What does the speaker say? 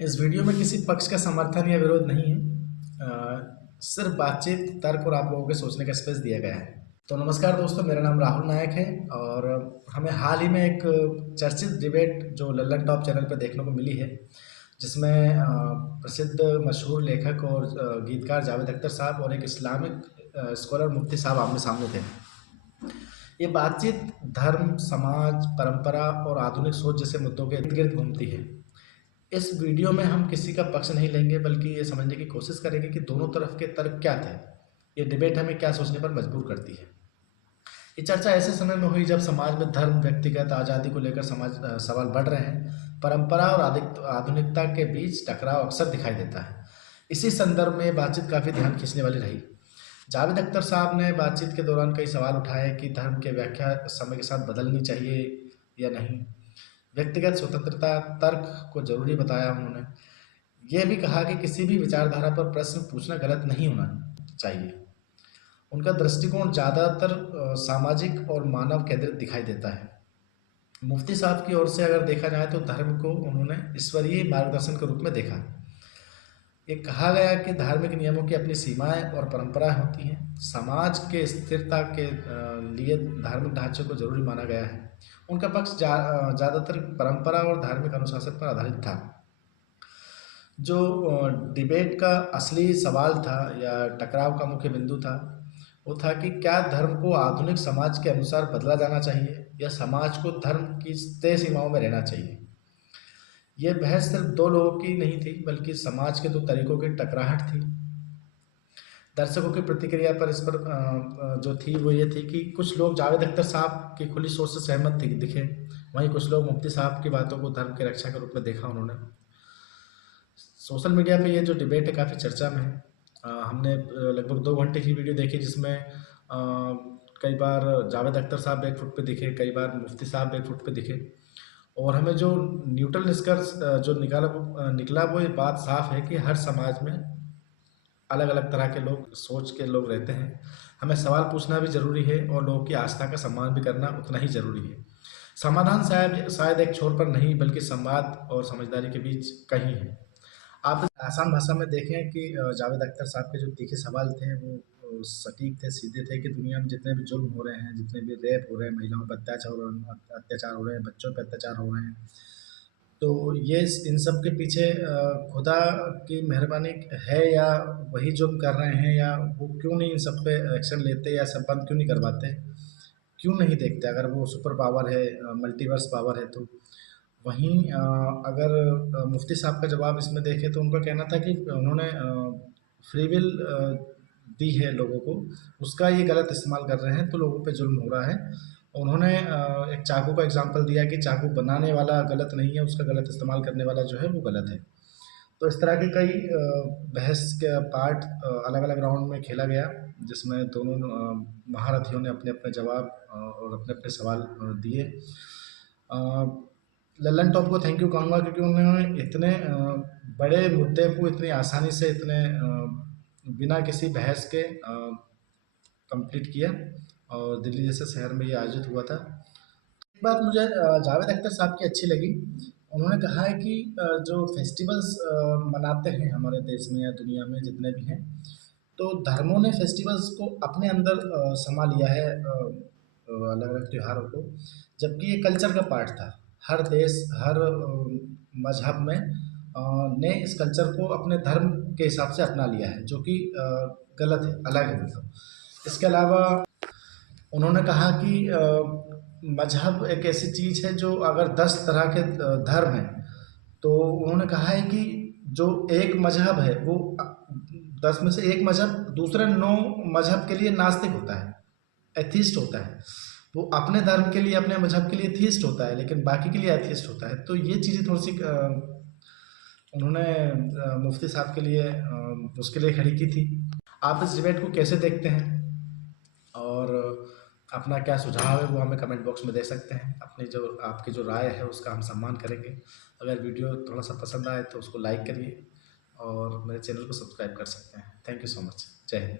इस वीडियो में किसी पक्ष का समर्थन या विरोध नहीं है। सिर्फ बातचीत, तर्क और आप लोगों के सोचने का स्पेस दिया गया है। तो नमस्कार दोस्तों, मेरा नाम राहुल नायक है और हमें हाल ही में एक चर्चित डिबेट जो लल्लन टॉप चैनल पर देखने को मिली है, जिसमें प्रसिद्ध मशहूर लेखक और गीतकार जावेद अख्तर साहब और एक इस्लामिक स्कॉलर मुफ्ती साहब आमने सामने थे। ये बातचीत धर्म, समाज, परंपरा और आधुनिक सोच जैसे मुद्दों के इर्द गिर्द घूमती है। इस वीडियो में हम किसी का पक्ष नहीं लेंगे, बल्कि ये समझने की कोशिश करेंगे कि दोनों तरफ के तर्क क्या थे। ये डिबेट हमें क्या सोचने पर मजबूर करती है। ये चर्चा ऐसे समय में हुई जब समाज में धर्म, व्यक्तिगत आज़ादी को लेकर सवाल बढ़ रहे हैं। परंपरा और आधुनिकता के बीच टकराव अक्सर दिखाई देता है। इसी संदर्भ में बातचीत काफ़ी ध्यान खींचने वाली रही। जावेद अख्तर साहब ने बातचीत के दौरान कई सवाल उठाए कि धर्म की व्याख्या समय के साथ बदलनी चाहिए या नहीं। व्यक्तिगत स्वतंत्रता तर्क को जरूरी बताया उन्होंने। यह भी कहा कि किसी भी विचारधारा पर प्रश्न पूछना गलत नहीं होना चाहिए। उनका दृष्टिकोण ज़्यादातर सामाजिक और मानव केंद्रित दिखाई देता है। मुफ्ती साहब की ओर से अगर देखा जाए तो धर्म को उन्होंने ईश्वरीय मार्गदर्शन के रूप में देखा। ये कहा गया कि धार्मिक नियमों की अपनी सीमाएं और परंपराएं होती हैं। समाज के स्थिरता के लिए धार्मिक ढांचे को जरूरी माना गया है। उनका पक्ष ज़्यादातर परंपरा और धार्मिक अनुशासन पर आधारित था। जो डिबेट का असली सवाल था या टकराव का मुख्य बिंदु था, वो था कि क्या धर्म को आधुनिक समाज के अनुसार बदला जाना चाहिए या समाज को धर्म की तय सीमाओं में रहना चाहिए। यह बहस सिर्फ दो लोगों की नहीं थी, बल्कि समाज के दो तरीकों की टकराहट थी। दर्शकों की प्रतिक्रिया पर इस पर जो थी वो ये थी कि कुछ लोग जावेद अख्तर साहब की खुली सोच से सहमत दिखे, वहीं कुछ लोग मुफ्ती साहब की बातों को धर्म की रक्षा के रूप में देखा उन्होंने। सोशल मीडिया पे ये जो डिबेट है काफ़ी चर्चा में है। हमने लगभग 2 घंटे की वीडियो देखी, जिसमें कई बार जावेद अख्तर साहब बैक फुट पे दिखे, कई बार मुफ्ती साहब बैक फुट पे दिखे, और हमें जो न्यूट्रल निष्कर्ष जो निकला वो ये बात साफ है कि हर समाज में अलग अलग तरह के लोग, सोच के लोग रहते हैं। हमें सवाल पूछना भी ज़रूरी है और लोगों की आस्था का सम्मान भी करना उतना ही ज़रूरी है। समाधान शायद एक छोर पर नहीं, बल्कि संवाद और समझदारी के बीच कहीं है। आप आसान भाषा में देखें कि जावेद अख्तर साहब के जो तीखे सवाल थे वो सटीक थे, सीधे थे कि दुनिया में जितने भी जुल्म हो रहे हैं, जितने भी रेप हो रहे हैं, महिलाओं पर अत्याचार हो रहे हैं, बच्चों पर अत्याचार हो रहे हैं, तो ये इन सब के पीछे खुदा की मेहरबानी है या वही जुल्म कर रहे हैं, या वो क्यों नहीं इन सब पे एक्शन लेते या सब बंद क्यों नहीं करवाते, क्यों नहीं देखते अगर वो सुपर पावर है, मल्टीवर्स पावर है तो। वहीं अगर मुफ्ती साहब का जवाब इसमें देखें तो उनका कहना था कि उन्होंने फ्री विल दी है लोगों को, उसका ये गलत इस्तेमाल कर रहे हैं तो लोगों पे जुल्म हो रहा है। उन्होंने एक चाकू का एग्जांपल दिया कि चाकू बनाने वाला गलत नहीं है, उसका गलत इस्तेमाल करने वाला जो है वो गलत है। तो इस तरह के कई बहस के पार्ट अलग अलग राउंड में खेला गया, जिसमें दोनों महारथियों ने अपने अपने जवाब और अपने अपने सवाल दिए। लल्लन टॉप को थैंक यू कहूँगा, क्योंकि उन्होंने इतने बड़े मुद्दे को इतनी आसानी से, इतने बिना किसी बहस के कंप्लीट किया, और दिल्ली जैसे शहर में ये आयोजित हुआ था। एक बात मुझे जावेद अख्तर साहब की अच्छी लगी। उन्होंने कहा है कि जो फेस्टिवल्स मनाते हैं हमारे देश में या दुनिया में जितने भी हैं, तो धर्मों ने फेस्टिवल्स को अपने अंदर समा लिया है, अलग अलग त्योहारों को, जबकि ये कल्चर का पार्ट था। हर देश, हर मजहब में ने इस कल्चर को अपने धर्म के हिसाब से अपना लिया है, जो कि गलत है, अलग है मतलब। इसके अलावा उन्होंने कहा कि मजहब एक ऐसी चीज़ है जो अगर 10 तरह के धर्म हैं, तो उन्होंने कहा है कि जो एक मजहब है वो 10 में से एक मजहब दूसरे 9 मजहब के लिए नास्तिक होता है, एथिस्ट होता है। वो अपने धर्म के लिए, अपने मजहब के लिए थीस्ट होता है, लेकिन बाकी के लिए एथिस्ट होता है। तो ये चीज़ें थोड़ी सी उन्होंने मुफ्ती साहब के लिए मुश्किलें खड़ी की थी। आप इस डिबेट को कैसे देखते हैं और अपना क्या सुझाव है वो हमें कमेंट बॉक्स में दे सकते हैं। अपनी जो आपकी जो राय है उसका हम सम्मान करेंगे। अगर वीडियो थोड़ा सा पसंद आए तो उसको लाइक करिए और मेरे चैनल को सब्सक्राइब कर सकते हैं। Thank you so much. जय हिंद।